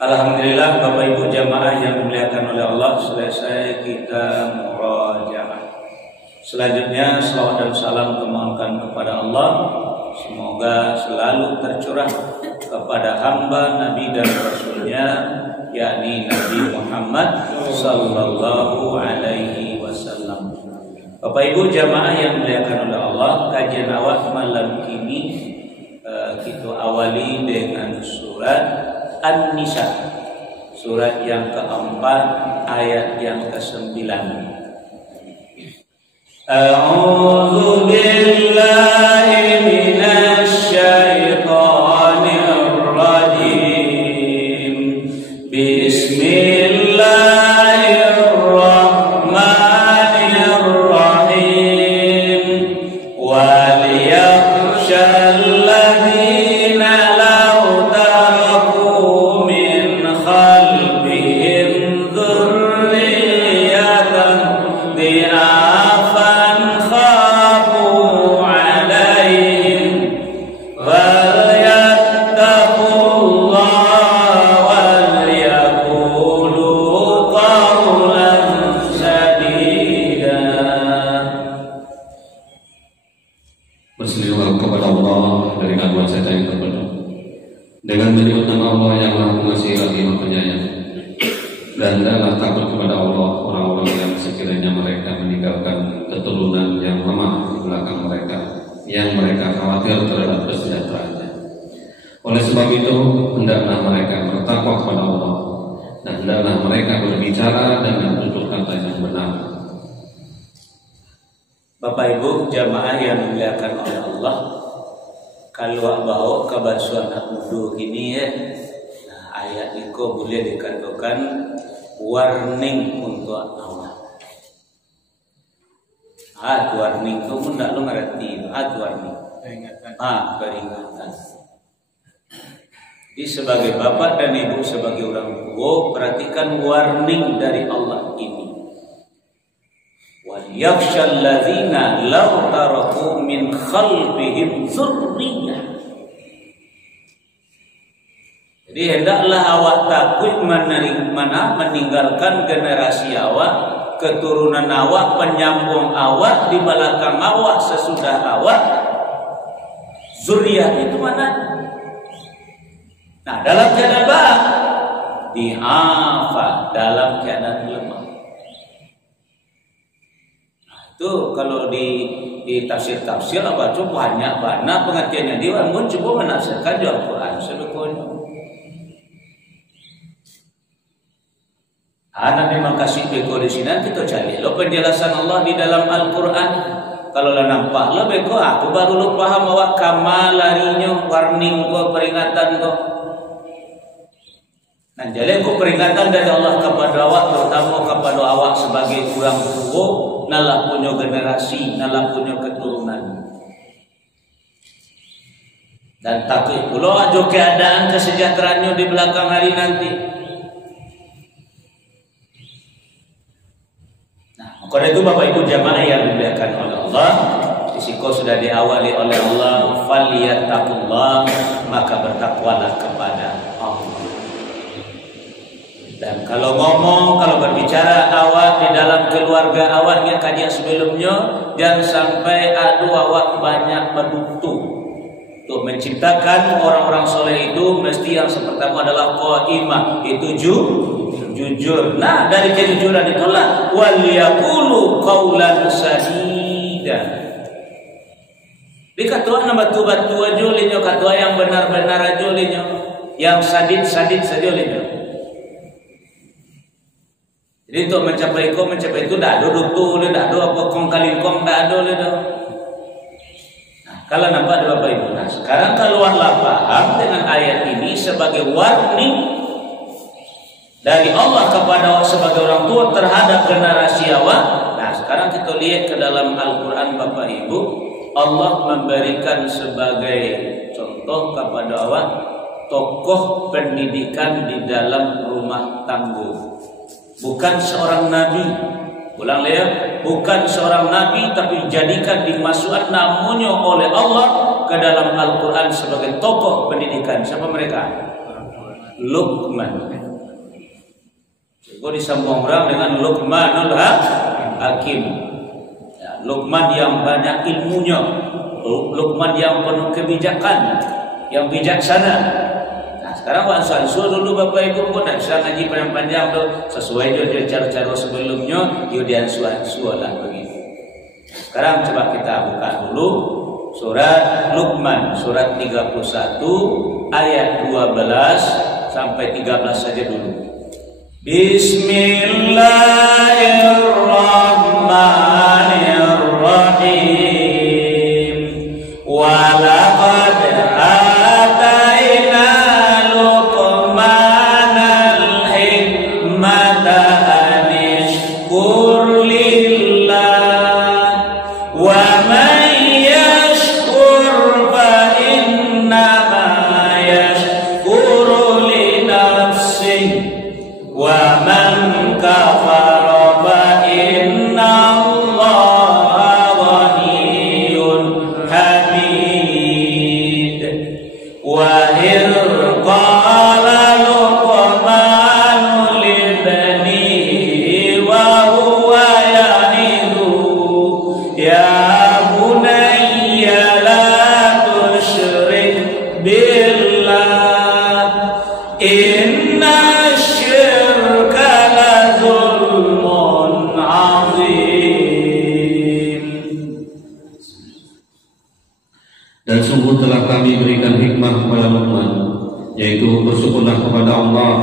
Alhamdulillah Bapak Ibu jamaah yang dimuliakan oleh Allah, selesai kita murajaah. Selanjutnya salawat dan salam kemahkan kepada Allah. Semoga selalu tercurah kepada hamba Nabi dan Rasulnya, yakni Nabi Muhammad sallallahu alaihi wasallam. Bapak Ibu jamaah yang dimuliakan oleh Allah, kajian awal malam ini kita awali dengan surat An-Nisa, surat yang keempat, ayat yang ke-9. A'udzu billahi minasy syaithanir rajim. Bismillahirrahmanirrahim. Wal yakhshal ladzina dengan menyebut nama Allah yang Maha Pengasih lagi Maha Penyayang. Dan hendaklah takut kepada Allah orang-orang yang sekiranya mereka meninggalkan keturunan yang lemah di belakang mereka, yang mereka khawatir terhadap kesejahteraannya. Oleh sebab itu, hendaklah mereka bertakwa kepada Allah, dan hendaklah mereka berbicara dengan tutur kata yang benar. Bapak Ibu jamaah yang dimuliakan oleh Allah, kalau bawa kebasuhan wudu ini ya, nah, ayat itu boleh dikatakan warning untuk awak. Warning itu pun tidak lo ngerti. Warning. Peringatan. Jadi sebagai bapak dan ibu, sebagai orang tua, perhatikan warning dari Allah ini. Wal yakhshal ladzina law taraku min khalfihim dzurriyyah. Jadi hendaklah awak takut meninggalkan generasi awak, keturunan awak, penyambung awak, di belakang awak, sesudah awak. Zuriyah itu mana? Nah, dalam keadaan apa? Di'afa, dalam keadaan lemah. Nah, itu kalau di tafsir-tafsir apa coba banyak pengertiannya. Dia pun coba menafsirkan di Al-Quran sebetulnya. Nabi memang kasih beko di sini, kita cari lo penjelasan Allah di dalam Al-Quran. Kalau lo nampak lo beko, aku baru lo paham bahwa kamal larinya, warning ko, peringatan ko. Nah, jadi ko peringatan dari Allah kepada awak, terutama kepada awak sebagai orang tua, nalah punya generasi, nalah punya keturunan. Dan takut pula aja keadaan kesejahteraannya di belakang hari nanti. Karena itu Bapak Ibu jamaah yang dimuliakan oleh Allah, risiko sudah diawali oleh Allah, falyattaqullah, maka bertakwalah kepada Allah. Dan kalau ngomong, kalau berbicara awak di dalam keluarga awaknya kajian sebelumnya, jangan sampai awak banyak berbutuh. Untuk menciptakan orang-orang soleh itu mesti yang pertama adalah qaimah, itu jujur. Nah, dari kejujuran itulah wal yaqulu qaulan sadida. Dikatua nama batu-batu ajulinyo, katua yang benar-benar ajulinyo, yang sadid sajulinyo. Jadi untuk mencapai itu dah duduk tu, dah do apa kong kalingkong dah do le do. Kalau nampak Bapak Ibu, nah sekarang keluarlah paham dengan ayat ini sebagai warning dari Allah kepada sebagai orang tua terhadap generasi awak. Nah sekarang kita lihat ke dalam Al-Quran Bapak Ibu, Allah memberikan sebagai contoh kepada awak tokoh pendidikan di dalam rumah tangga. Bukan seorang nabi, ulang lihat, bukan seorang nabi, tapi jadikan dimasukkan namanya oleh Allah ke dalam Al-Quran sebagai tokoh pendidikan. Siapa mereka? Luqman. Juga disambung orang dengan Luqmanul Hakim. Ya, Luqman yang banyak ilmunya, Luqman yang penuh kebijakan, yang bijaksana. Nah, sekarang Pak Sansu dulu Bapak Ibu pun tidak bisa ngaji panjang tuh, sesuai dengan cara-cara sebelumnya, yudian sualah begitu. Sekarang coba kita buka dulu surat Luqman, surat 31 ayat 12 sampai 13 saja dulu. Bismillahirrahmanirrahim. Walaqad atayna Luqmanal hikmata an ishkur lillah wa man yashkur fa innama yashkuru li nafsihi wa man kafara fa innallaha ghaniyyun hamid. Wa idh qala Luqmanu libnihi wa huwa ya'idhu ya bunayya la tusyrik billah inna syirka la zulmun azim. Dan sungguh telah kami berikan hikmah kepada Luqman, yaitu bersyukurlah kepada Allah,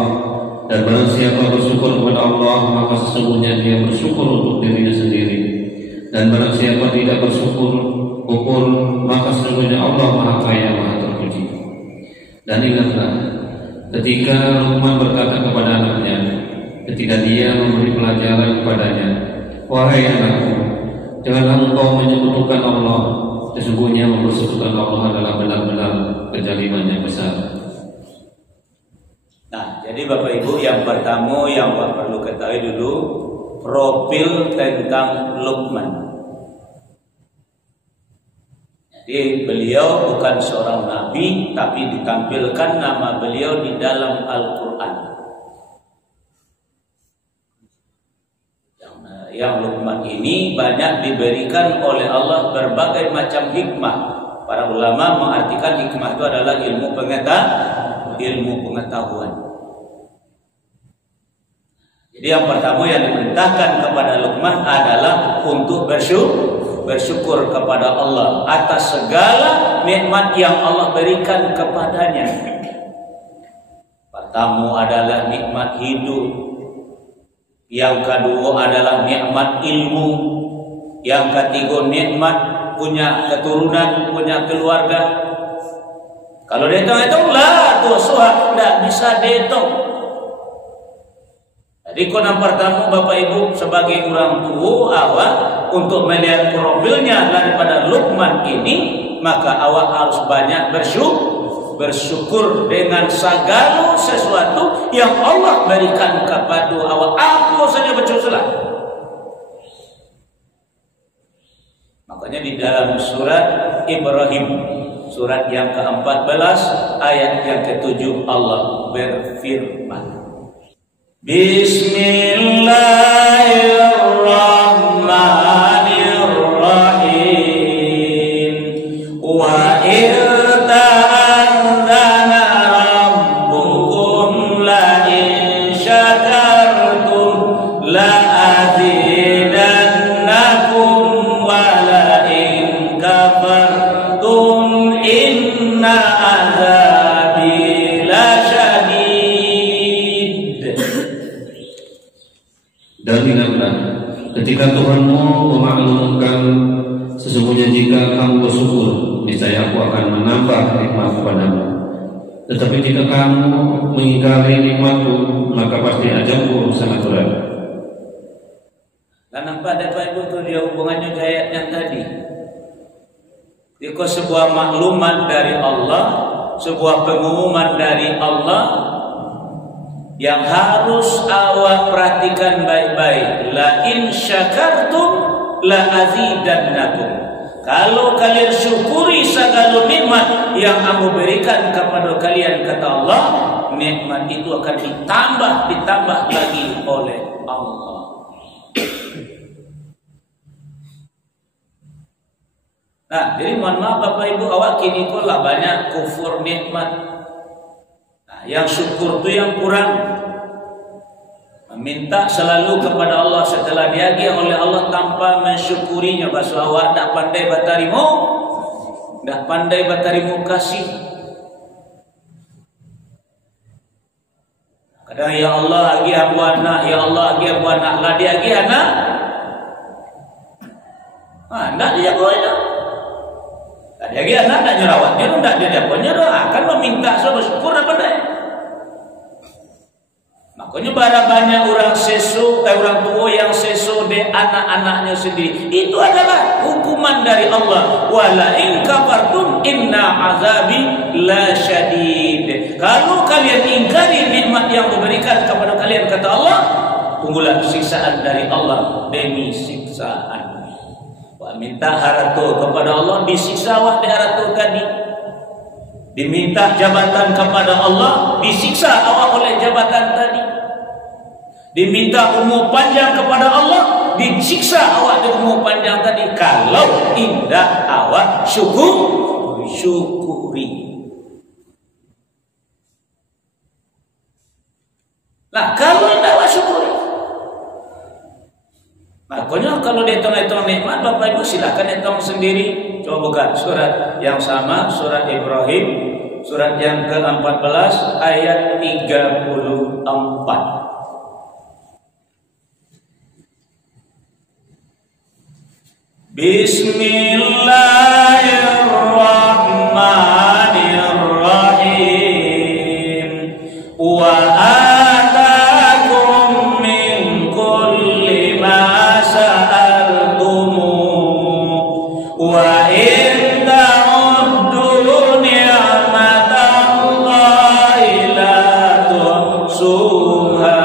dan barang siapa bersyukur kepada Allah maka sesungguhnya dia bersyukur untuk dirinya sendiri, dan barang siapa tidak bersyukur maka sesungguhnya Allah Maha Kaya Maha Terpuji. Dan ingatlah ketika Luqman berkata kepada anaknya, ketika dia memberi pelajaran kepadanya, wahai anakku, janganlah engkau menyekutukan Allah. Sesungguhnya mempersekutukan Allah adalah benar-benar kezaliman yang besar. Nah, jadi Bapak Ibu, yang pertama yang perlu ketahui dulu profil tentang Luqman. Jadi beliau bukan seorang nabi, tapi ditampilkan nama beliau di dalam Al-Quran. Yang Luqman ini banyak diberikan oleh Allah berbagai macam hikmah. Para ulama mengartikan hikmah itu adalah ilmu pengetahuan. Jadi yang pertama yang diperintahkan kepada Luqman adalah untuk bersyukur kepada Allah atas segala nikmat yang Allah berikan kepadanya. Pertama adalah nikmat hidup. Yang kedua adalah nikmat ilmu. Yang ketiga nikmat punya keturunan, punya keluarga. Kalau dihitung-hitung lah tuh tidak bisa dihitung. Jadi yang pertama Bapak Ibu sebagai orang tua awak untuk melihat profilnya daripada Luqman ini, maka awak harus banyak bersyukur dengan segala sesuatu yang Allah berikan kepada awak. Apa saja bersyukurlah. Makanya di dalam surat Ibrahim, surat yang ke-14 ayat yang ke-7, Allah berfirman, Bismillahirrahmanirrahim. Wa dan ingatlah ketika Tuhanmu memaklumkan, sesungguhnya jika kamu bersyukur, niscaya Aku akan menambah nikmat kepadamu. Tetapi jika kamu mengingkari nikmatku, maka pasti ajabku sangat berat. Dan nampak Bapak Ibu itu dia hubungannya dengan ayat yang tadi. Jika sebuah maklumat dari Allah, sebuah pengumuman dari Allah yang harus awak perhatikan baik-baik. La in syakartum la azidannakum. kalau kalian syukuri segala nikmat yang Aku berikan kepada kalian, kata Allah, nikmat itu akan ditambah lagi oleh Allah. Nah, jadi mohon maaf Bapak Ibu, awak kini lah banyak kufur nikmat. Nah, yang syukur itu yang kurang. Meminta selalu kepada Allah setelah diagih oleh Allah tanpa mensyukurinya. Bahasa awak tak pandai batarimu, tak pandai batarimu kasih. Kadang ya Allah agi aku anak, ya Allah agi aku anak, lah dia agi anak. Ndak dia koyo. Dia agi anak ndak nyerawatnya, ndak dia punya doa, akan meminta syukur apa dah. Makanya banyak orang orang tua yang sesu de anak-anaknya sendiri. Itu adalah hukuman dari Allah. Wala in kafartum inna azabi la syadid. Kalau kalian ingkari nikmat yang diberikan kepada kalian, kata Allah, tunggulah siksaan dari Allah demi siksaan. Wa minta haratu kepada Allah, disiksa wah di haratu tadi. Diminta jabatan kepada Allah, disiksa awak oleh jabatan tadi. Diminta umur panjang kepada Allah, disiksa awak di umur panjang tadi. Kalau indah awak syukuri. Nah, kalau indah awak syukuri. Makanya kalau dihitung-hitung nikmat, Bapak Ibu silakan hitung sendiri. Coba buka surat yang sama, surat Ibrahim, surat yang ke-14 ayat 34. Bismillahirrahmanirrahim. Wa atakum min kulli ma sa'altumu wa in ta'uddu ni'matallahi la tuhsuha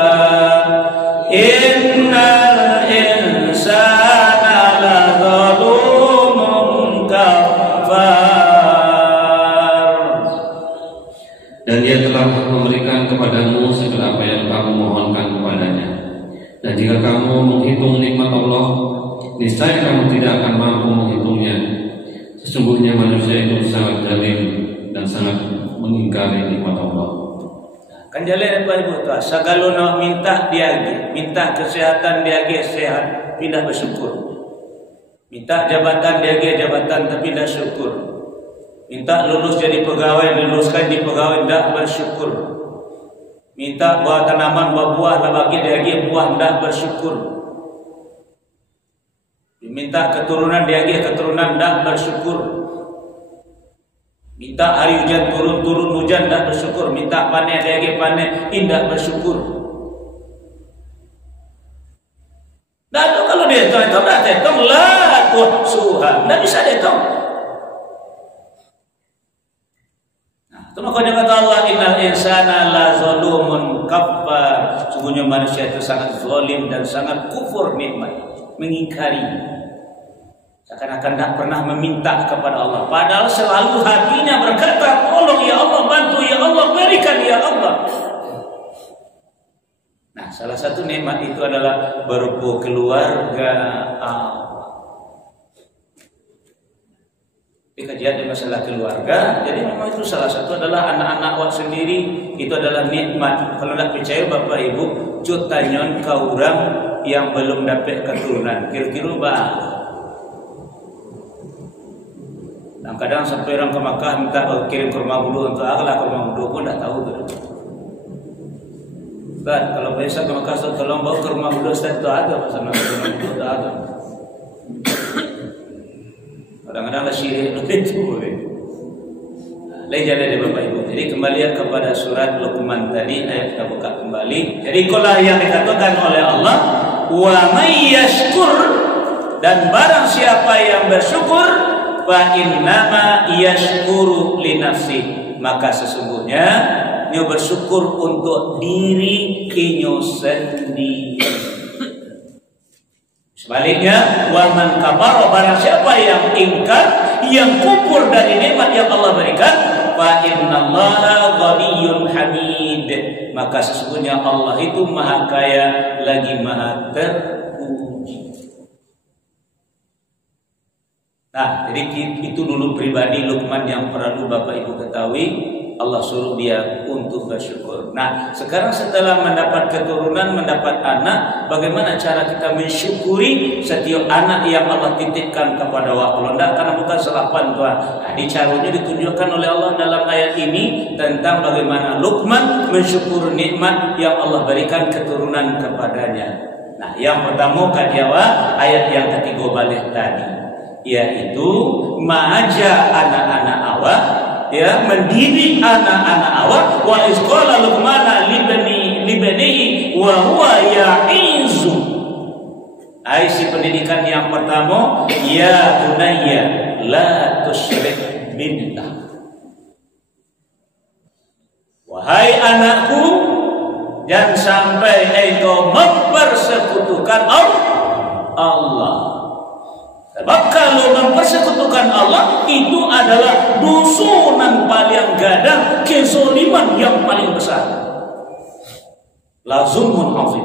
innal insana ladzalumun kafar. Dan Dia telah memberikan kepadamu segala apa yang kamu mohonkan kepadanya. Dan jika kamu menghitung nikmat Allah, niscaya kamu tidak akan mampu menghitungnya. Sesungguhnya manusia itu sangat zalim dan sangat mengingkari nikmat Allah. Kan jalan Bapak Ibu tuh, segala minta diagi, minta kesehatan diagi sehat, tidak bersyukur. Minta jabatan diagi jabatan tapi tidak syukur. Minta lulus jadi pegawai, luluskan di pegawai, tidak bersyukur. Minta buah tanaman, buah lah bagi diagi buah, tidak bersyukur. Minta keturunan diagi keturunan, tidak bersyukur. Minta hari hujan turun hujan, tidak bersyukur. Minta panen diagi panen, tidak bersyukur. Nah itu kalau dia hitung lah tuhsuha, tidak bisa dihitung. Itu makanya kata Allah, innal insana la zalumun kafar. Sungguhnya manusia itu sangat zalim dan sangat kufur nikmat, mengingkari. Seakan-akan tidak pernah meminta kepada Allah, padahal selalu hatinya berkata, tolong ya Allah, bantu ya Allah, berikan ya Allah. Nah, salah satu nikmat itu adalah berupa keluarga Allah. Kajian di masalah keluarga, jadi memang itu salah satu adalah anak-anak awak sendiri, itu adalah nikmat. Kalau tidak percaya Bapak Ibu, cutanyon kau orang yang belum dapat keturunan, kira-kira bah. Kadang sampai orang ke Makkah minta kirim ke rumah bulu untuk agak ke rumah bulu pun tidak tahu gitu. Ustaz, kalau biasa ke Makkah tolong bawa ke rumah bulu, Ustaz itu ada pasal ke rumah bulu tak ada. Kadang-kadang lah syirik itu boleh. Lain jalan dari Bapak Ibu. Jadi kembali kepada surat Luqman tadi, ayat kita buka kembali. Jadi itulah yang dikatakan oleh Allah, wa may yashkur, dan barang siapa yang bersyukur, fa innama yashkuru li nafsi, maka sesungguhnya dia bersyukur untuk diri kinyo sendiri. Sebaliknya, wa man kafara, barang siapa yang ingkar, yang kufur dari nikmat yang Allah berikan, fa innallaha ghaniyyun hamid, maka sesungguhnya Allah itu maha kaya lagi maha terpuji. Nah, jadi itu dulu pribadi Luqman yang perlu Bapak Ibu ketahui. Allah suruh dia untuk bersyukur. Nah, sekarang setelah mendapat keturunan, mendapat anak, bagaimana cara kita mensyukuri setiap anak yang Allah titipkan kepada waktu londak? Karena bukan selapan Tuhan. Nah, di caranya ditunjukkan oleh Allah dalam ayat ini tentang bagaimana Luqman mensyukur nikmat yang Allah berikan keturunan kepadanya. Nah, yang pertama kadiawa ayat yang ketiga balik tadi, yaitu ma'aja anak-anak awak, ya, mendidik anak-anak awak. Wa isqala Luqmana libani wa huwa ya'izu. Si pendidikan yang pertama, ya bunayya la tusyrik billah. Wahai anakku, jangan sampai engkau mempersekutukan Allah. Sebab kalau mempersekutukan Allah itu adalah dusunan paling gadang, kezaliman yang paling besar. La zulmun azim.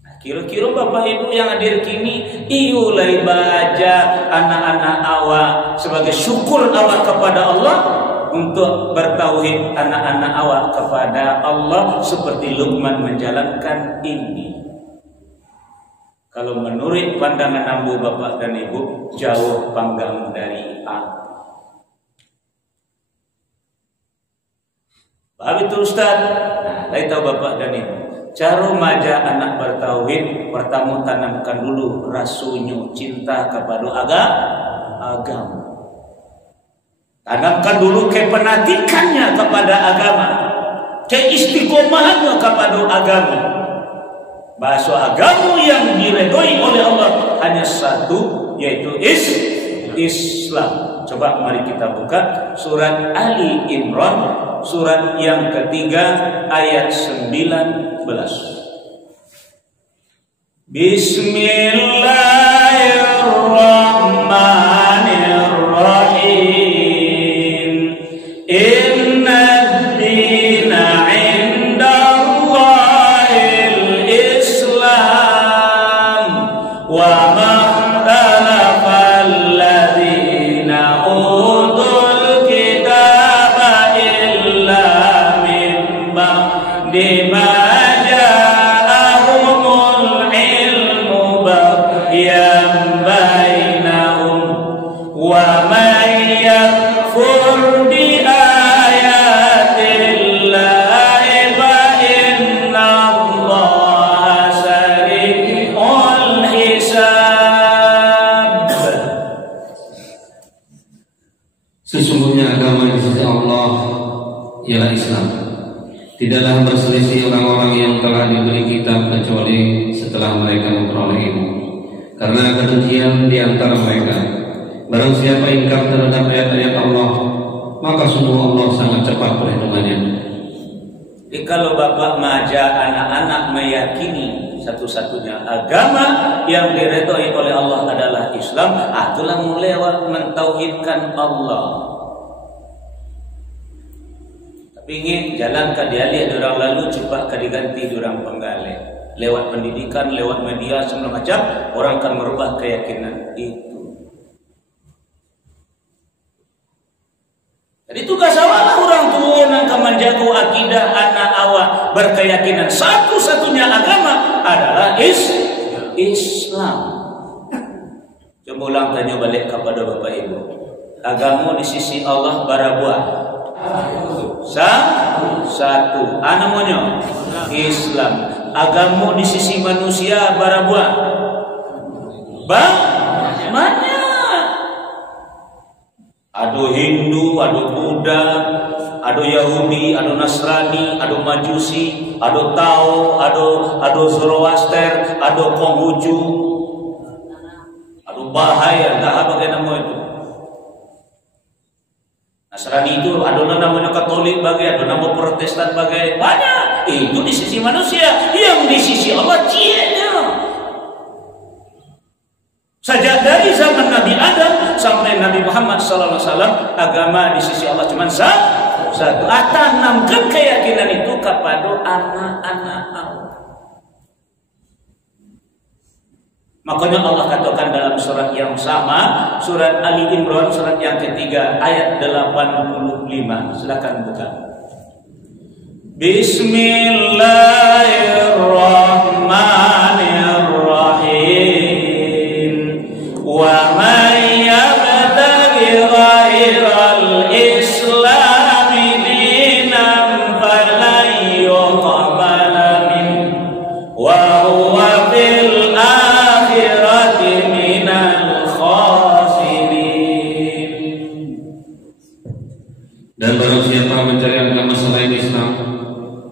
Nah, kira-kira Bapak Ibu yang hadir kini, iulai baca anak-anak awak sebagai syukur awak kepada Allah untuk bertauhid anak-anak awak kepada Allah seperti Luqman menjalankan ini. Kalau menurut pandangan ambu Bapak dan Ibu, jauh panggang dari aku. Paham itu Ustaz? Nah, lain tahu Bapak dan Ibu. Cara maja anak bertauhid, pertama tanamkan dulu rasunya cinta kepada agama. Tanamkan dulu kepenatikannya kepada agama, keistiqomahannya kepada agama. Bahasa agama yang diredoi oleh Allah hanya satu, yaitu Islam. Coba mari kita buka surat Ali Imran, surat yang ketiga ayat 19. Bismillahirrahmanirrahim. Inna ad-dina 'inda Allahil Islam wa ma ikhtalafa alladhina utul kitaba illa min ba'di ma ja'ahumul ilmu baghyan bainahum wa man yakfur bi ayatillahi fa inna Allaha sari'ul hisab. Sesungguhnya agama di sisi Allah ialah Islam. Tidaklah berselisih orang-orang yang telah diberi kitab kecuali setelah mereka memperoleh ilmu, karena kedengkian di antara mereka. Barang siapa ingkar terhadap ayat-ayat Allah, maka sungguh Allah sangat cepat perhitungannya. Jadi kalau Bapak maja anak-anak meyakini satu-satunya agama yang diredoi oleh Allah adalah Islam, itulah mulai mentauhidkan Allah. Tapi ingin jalan kadiali ada orang lalu cepat diganti orang penggale. Lewat pendidikan, lewat media semua macam, orang akan merubah keyakinan itu. Jadi tugas awak orang tua yang akan menjaga akidah anak awak berkeyakinan satu-satunya agama adalah Islam. Coba ulang tanya balik kepada Bapak Ibu. Agama di sisi Allah barabuah satu. Namanya Islam. Agama di sisi manusia barabuah banyak. Ada Hindu, ada Buddha, ada Yahudi, ada Nasrani, ada Majusi, ada Tao, ada Zoroaster, ada Konghucu, ada Bahai, entah apa nama itu. Nasrani itu ada namanya Katolik bagai, ada nama Protestan bagai, banyak. Itu di sisi manusia, yang di sisi Allah cieknya. Saja dari zaman Nabi Adam sampai Nabi Muhammad SAW, agama di sisi Allah cuma satu. Tanamkan keyakinan itu kepada anak-anak Allah. Makanya Allah katakan dalam surat yang sama, surat Ali Imran, surat yang ketiga, ayat 85. Silakan buka. Bismillahirrahmanirrahim. Wa man yabtaghi ghairal islami dinan falan yuqbala minhu wa huwa fil akhirati minal khasirin. Dan barang siapa mencari agama selain Islam,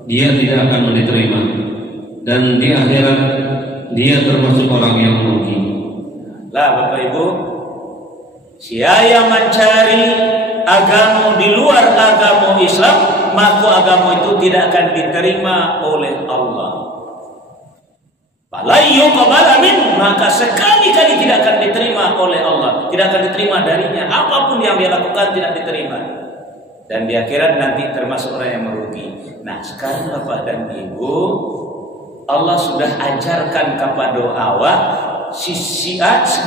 dia tidak akan diterima, dan di akhirat dia termasuk orang yang merugi. Lah Bapak Ibu, siapa yang mencari agama di luar agama Islam, maka agama itu tidak akan diterima oleh Allah. Maka sekali-kali tidak akan diterima oleh Allah, tidak akan diterima darinya, apapun yang dia lakukan tidak diterima, dan di akhirat nanti termasuk orang yang merugi. Nah sekarang Bapak dan Ibu, Allah sudah ajarkan kepada awak di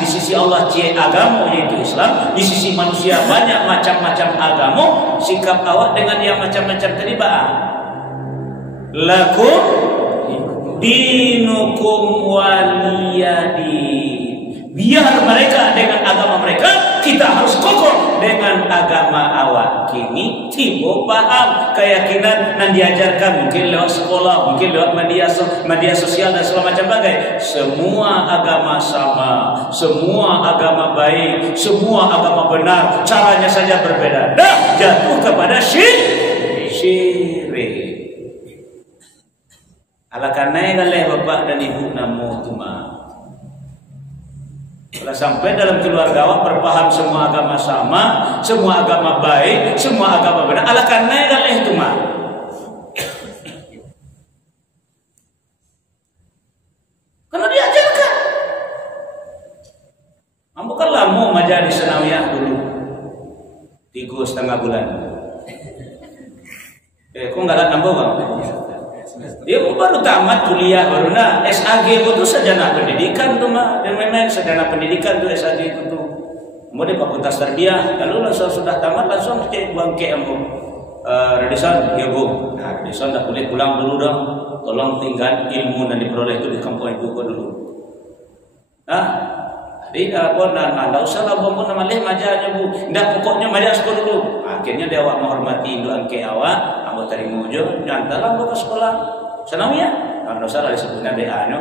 sisi Allah cie agama yaitu Islam, di sisi manusia banyak macam-macam agama. Sikap awak dengan yang macam-macam tadi lakum dinukum waliyadin. Biar mereka dengan agama mereka, kita harus kokoh dengan agama awak. Kini tiba paham keyakinan yang diajarkan, mungkin lewat sekolah, mungkin lewat media sosial dan segala macam bagai. Semua agama sama, semua agama baik, semua agama benar, caranya saja berbeda. Dah jatuh kepada syirik. Ala karena Bapak dan Ibu namo tuma. Kalau sampai dalam keluarga awak berpaham semua agama sama, semua agama baik, semua agama benar, ala karena itu mah. Karena diajarkan. Ambo kan lama majelis sanawiyah dulu 3,5 bulan. Kok nggak ada nambah bang? Dia baru tamat kuliah, baru SAG itu sarjana pendidikan tuh mah, dan memang sarjana pendidikan tuh SAG itu tuh. Mau di fakultas tarbiyah, lalu langsung sudah tamat langsung cek bangke ambo. Redison, ya bu. Nah Redison dah boleh pulang dulu dong. Tolong tinggal ilmu dan diperoleh itu di kampung ibu dulu. Nah, jadi apa nggak usah lah bombon nama leh majanya bu. Nggak pokoknya majah sekolah dulu. Akhirnya dia awak menghormati induk angke awak. Ambo terima jo, nyantalah ambo ke sekolah sanawiyah. Nggak usah lah disebutnya DA no.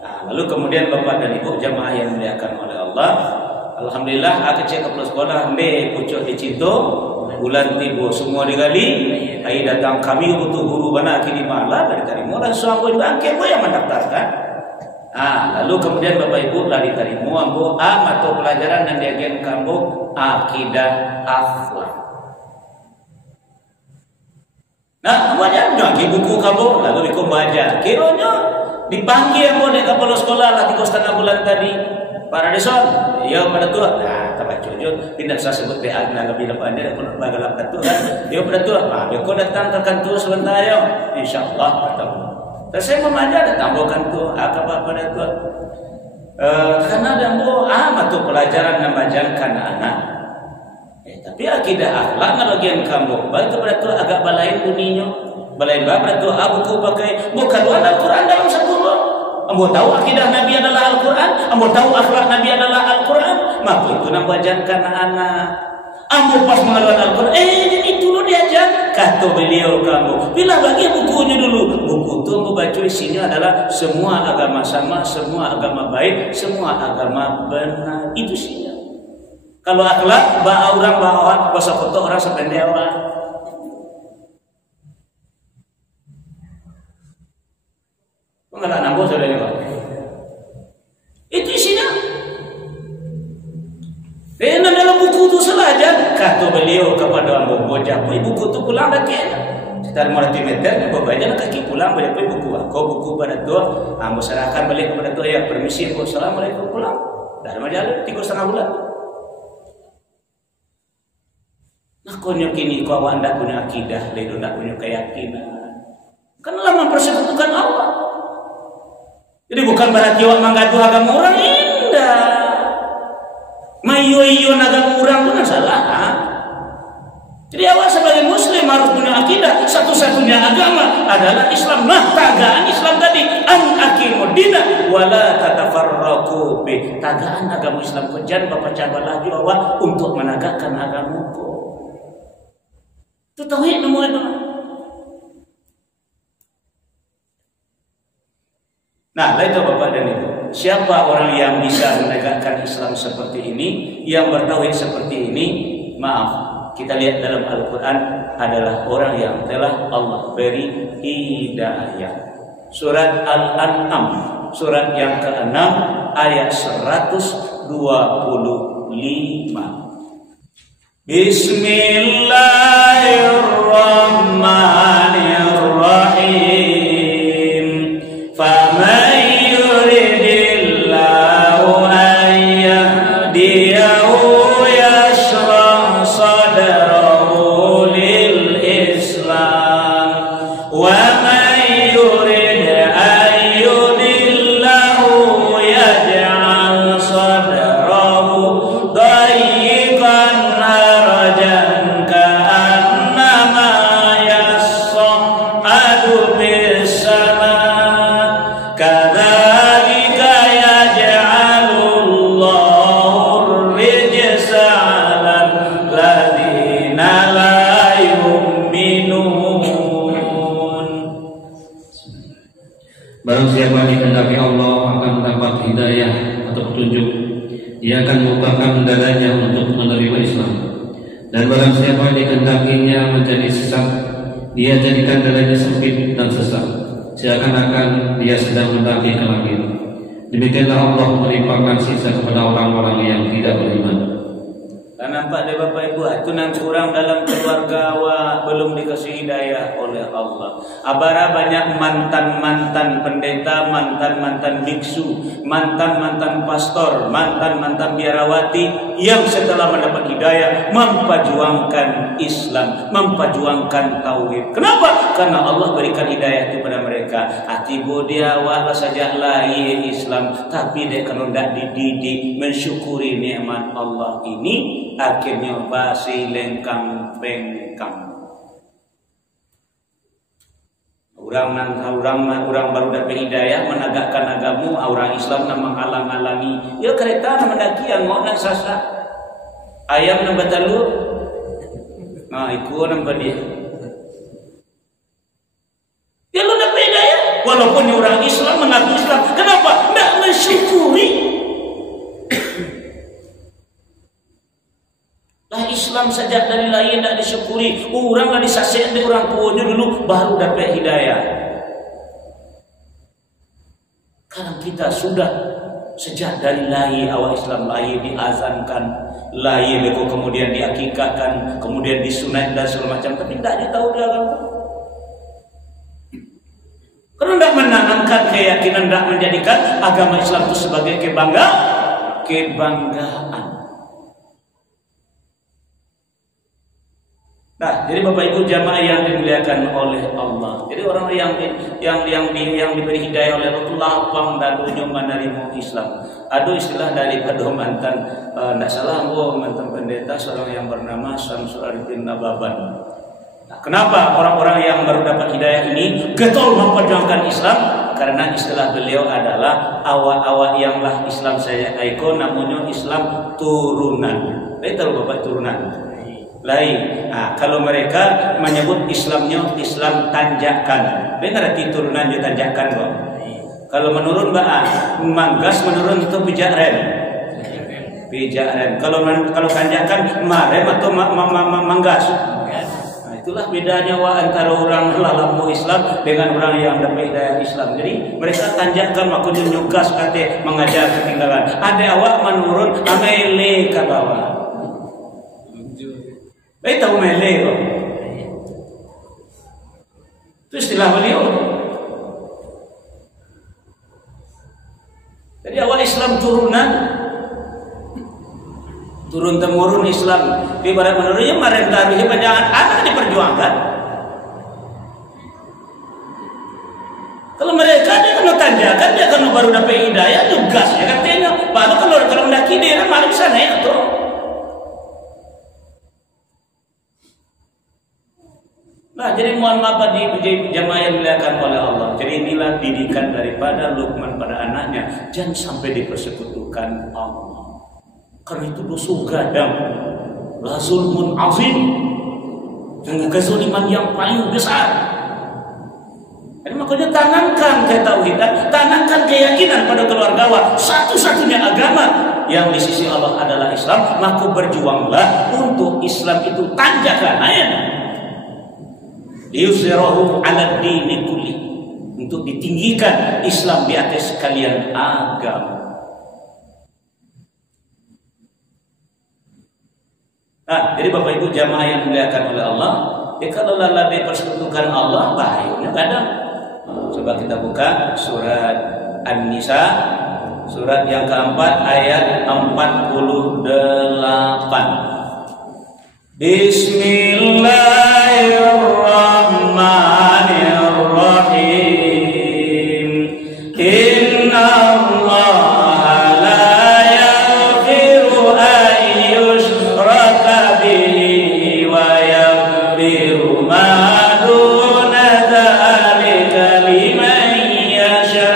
Nah, lalu kemudian bapak dan ibu jamaah yang dimuliakan oleh Allah, alhamdulillah aku cek ke sekolah ambe pucuk dicinto bulan tiba semua digali. Ai datang kami butuh guru bana kini malah dari terima dan suambo juga angke bo yang mendaftarkan. Lalu kemudian bapak ibu lari terima ambo atau pelajaran yang diajarkan ambo akidah akhlak. Nah, baca lagi buku kamu, lalu ikut baca. Kiranya dipanggil yang boleh kapal sekolah lah 3,5 bulan tadi. Para deson, ya pada tua. Nah, tak cujut, tidak saya sebut PA nah lebih depannya pun bagalap tu kan. Ya pada tua. Dia kau datang ke kantor sebentar ya. Insyaallah ketemu. Terus saya memaja datang ke kantor, apa pada tua. Karena ada matu pelajaran yang bacakan anak. Tapi akidah akhlak bagian kamu baik kepada tu agak balain bunyinya balain bapak tu buku pakai bukan Al-Quran dalam satu buku. Ambo tahu akidah Nabi adalah Al-Quran, ambo tahu akhlak Nabi adalah Al-Quran, maka itu nak bacakan anak. Ambo pas mengaluan Al-Quran, ini dulu diajar kata beliau kamu bila bagi bukunya dulu. Buku itu ambo baca isinya adalah semua agama sama, semua agama baik, semua agama benar. Itu sih. Kalau akhlak, orang bahasa foto orang sependek orang. Enggak nambah saudara Pak. Itu isinya. Dalam buku itu saja kata beliau kepada ambo bocah, buku itu pulang lagi. Sekitar multimeter, baca kaki pulang balik buku. Kau buku pada tua, ambo serahkan balik kepada tua ya permisi, assalamualaikum pulang. Dari majalah 3,5 bulan. Nah konyo kini kau awak ndak punya akidah, ledo ndak punya keyakinan. Kan lama mempersekutukan Allah. Jadi bukan berarti awak menggaduh agama orang, indah. Mayo-iyo agama orang itu kan salah. Jadi awak sebagai muslim harus punya akidah. Satu-satunya agama adalah Islam. Nah, tagaan Islam tadi an aqimud dina wala tatafarraqu bi. Tagaan agama Islam ko jan berpecah belah awak untuk menegakkan agamaku. Itu tauhid nomor itu. Nah, itu Bapak dan Ibu. Siapa orang yang bisa menegakkan Islam seperti ini, yang bertauhid seperti ini? Maaf, kita lihat dalam Al-Quran adalah orang yang telah Allah beri hidayah. Surat Al-An'am, surat yang ke-6 ayat 125. Bismillahirrahmanirrahim. Faman yuridillahu an yahdiyahu yashrah sadrahu lil Islam wa man yurid an yudillahu yaj'al sadrahu dayyiqan harajan ka'annama yas'adu bis sama kadzalika yaj'alullahu rijsa 'alal ladzina la yu'minun. Barang siapa dikehendaki Allah akan mendapat hidayah atau petunjuk, Dia akan membukakan dadanya untuk menerima Islam. Dan barang siapa dikehendakinya menjadi sesat, Dia jadikan dadanya sempit dan sesat, seakan-akan dia sedang mendaki ke langit. Demikianlah Allah melimpahkan sisa kepada orang-orang yang tidak beriman. Kan nampak deh Bapak Ibu, itu nang kurang dalam keluarga awak belum dikasih hidayah oleh Allah. Abara banyak mantan-mantan pendeta, mantan-mantan biksu, mantan-mantan pastor, mantan-mantan biarawati yang setelah mendapat hidayah memperjuangkan Islam, memperjuangkan tauhid. Kenapa? Karena Allah berikan hidayah itu pada mereka. Atibo dia awak saja lahir Islam, tapi dia kalau tidak dididik mensyukuri nikmat Allah ini, akhirnya basi lengkang bengkang. Orang baru dapat hidayah menegakkan agama, orang Islam nak menghalang-halangi. Ya kereta nak mendaki yang mau nak sasa. Ayam nak bertelur. Nah, ikut nampak dia. Ya lu dapat hidayah. Walaupun orang Islam mengaku Islam, kenapa? Tidak mensyukuri. Lah Islam saja dari lain tidak disyukuri. Orang lah disasih dari orang tuanya dulu baru dapat hidayah. Karena kita sudah sejak dari lahir awal Islam lahir diazankan, lahir kemudian diakikahkan, kemudian disunat dan segala macam, tapi tidak ditahu dia agama. Karena tidak menanamkan keyakinan, tidak menjadikan agama Islam itu sebagai kebanggaan. Nah, jadi Bapak Ibu jamaah yang dimuliakan oleh Allah. Jadi orang yang diberi hidayah oleh Allah lapang dan menerima Islam. Ada istilah daripada mantan, tidak salah, mantan pendeta seorang yang bernama Syamsul Arifin Nababan. Nah, kenapa orang-orang yang baru dapat hidayah ini getol memperjuangkan Islam? Karena istilah beliau adalah awak-awak yang lah Islam saya ikon, namanya Islam turunan. Tahu Bapak turunan? Lain. Nah, kalau mereka menyebut Islamnya Islam tanjakan. Benar arti turunan dia tanjakan kok. Kalau menurun manggas menurun itu pijak rem. Pijak rem. Kalau tanjakan marem atau manggas. Nah, itulah bedanya antara orang lalamu Islam dengan orang yang dapat hidayah Islam. Jadi mereka tanjakan maksudnya nyugas kate mengajar ketinggalan. Ada awak menurun amele ke bawah. Tahu mele kok. Itu istilah beliau. Jadi awal Islam turunan turun temurun Islam ibarat menurutnya merentah panjangan anak diperjuangkan. Kalau mereka dia kena tanjakan, dia kena baru dapat hidayah, tugas ya kan tengok. Baru kalau mendaki dia malam sana ya tuh. Nah, jadi mohon maaf di jamaah yang dimuliakan oleh Allah. Jadi inilah didikan daripada Luqman pada anaknya, jangan sampai dipersekutukan Allah. Karena itu dosa gadang, la zulmun azim, dengan kezaliman yang paling besar. Jadi makanya tanamkan ketauhidan, tanamkan keyakinan pada keluarga. Satu-satunya agama yang di sisi Allah adalah Islam, maka berjuanglah untuk Islam itu tanjakan ayat. Yusirahu ala dini kulli, untuk ditinggikan Islam di atas sekalian agama. Nah, jadi Bapak Ibu jamaah yang dimuliakan oleh Allah, kalau lalai persekutukan Allah, bahayanya kadang. Coba kita buka surat An-Nisa, surat yang keempat ayat 48. Bismillahirrahmanirrahim. Inna Allah la yaghfiru an yushraka bihi wa yaghfiru ma duna dzalika liman yasha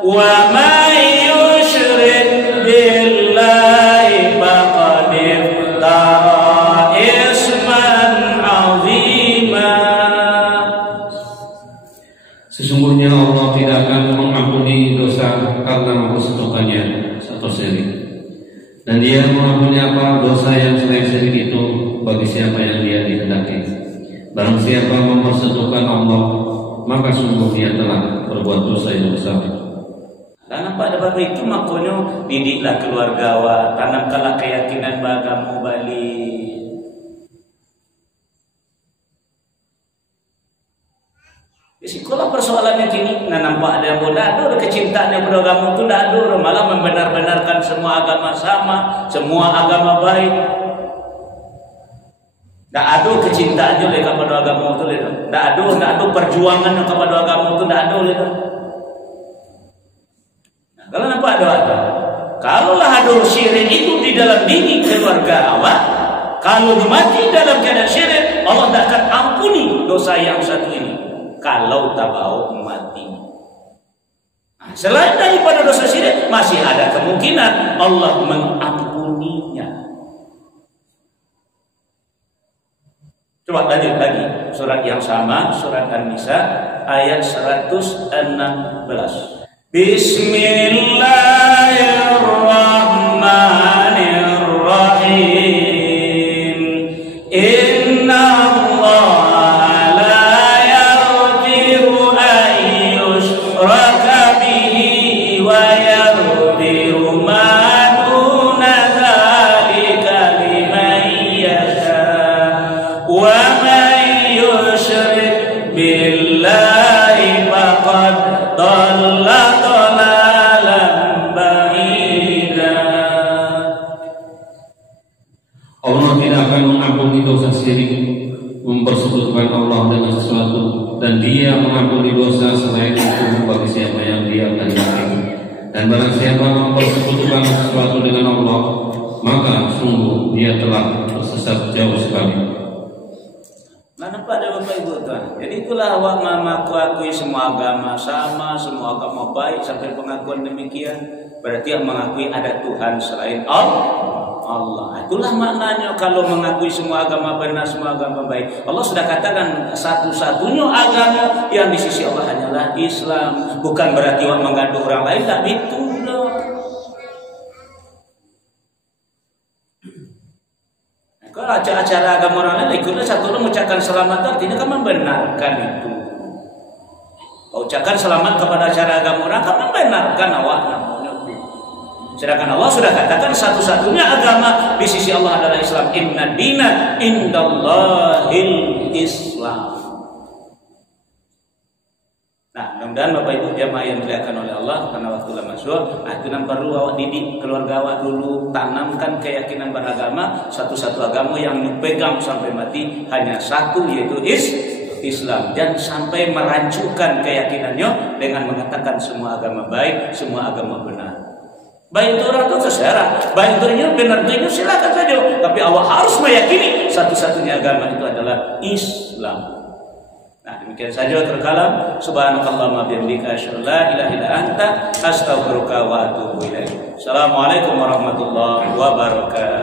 wa man yushrik billahi faqad iftara isman azima. Sesungguhnya Allah tidak akan mengampuni dosa karena mempersekutukannya satu syirik, dan Dia mengampuni apa dosa yang selain syirik itu bagi siapa yang Dia dikehendaki. Barang siapa mempersekutukan Allah, maka sungguh dia telah berbuat dosa yang besar. Karena pada bab itu makanya didiklah keluarga, tanamkanlah keyakinan bagamu balik. Sekolah persoalannya kini, nampak ada yang bodoh, ada kecintaannya pada agama itu tidak ada, malah membenar-benarkan semua agama sama, semua agama baik. Tidak ada kecintaannya kepada agama itu, tidak ada perjuangan kepada agama itu, tidak ada. Nah, kalau nampak ada. Kalaulah ada syirik itu di dalam diri keluarga awak, kalau mati dalam keadaan syirik, Allah tidak akan ampuni dosa yang satu ini. Kalau tabau mati. Nah, selain daripada dosa syirik, masih ada kemungkinan Allah mengampuninya. Coba lanjut lagi surat yang sama, surat An-Nisa ayat 116. Bismillahirrahmanirrahim. Inna Allah tidak akan mengampuni dosa syirik, mempersekutukan Allah dengan sesuatu, dan Dia mengampuni dosa selain itu bagi siapa yang Dia kehendaki. Dan barang siapa mempersekutukan sesuatu dengan Allah, maka sungguh dia telah tersesat jauh sekali. Mana pada Bapak Ibu tuan. Jadi itulah awak mengakui semua agama sama, semua agama baik sampai pengakuan demikian. Berarti yang mengakui ada Tuhan selain Allah. Itulah maknanya kalau mengakui semua agama benar, semua agama baik. Allah sudah katakan satu-satunya agama yang di sisi Allah hanyalah Islam. Bukan berarti awak menggantung orang lain, tak itu loh. Kalau acara agama orang lain ikutlah satu orang mengucapkan selamat, artinya kan membenarkan itu. Ucapkan selamat kepada acara agama orang kan membenarkan awak namanya. Sedangkan Allah sudah katakan satu-satunya agama di sisi Allah adalah Islam. Inna dina indallahil Islam. Nah, Mudah-mudahan Bapak Ibu jamaah yang dimuliakan oleh Allah, karena waktu lama suruh, itu perlu awak didik keluarga awak dulu, tanamkan keyakinan beragama. Satu-satu agama yang dipegang sampai mati hanya satu, yaitu Islam. Dan sampai merancukan keyakinannya dengan mengatakan semua agama baik, semua agama benar. Baik itu orang itu terserah, baik itu benar itu silakan saja. Tapi awak harus meyakini satu-satunya agama itu adalah Islam. Nah, demikian saja terkalam. Subhanakallahumma bihamdika asyhadu an la ilaha illa anta astaghfiruka wa atubu ilaik. Assalamualaikum warahmatullahi wabarakatuh.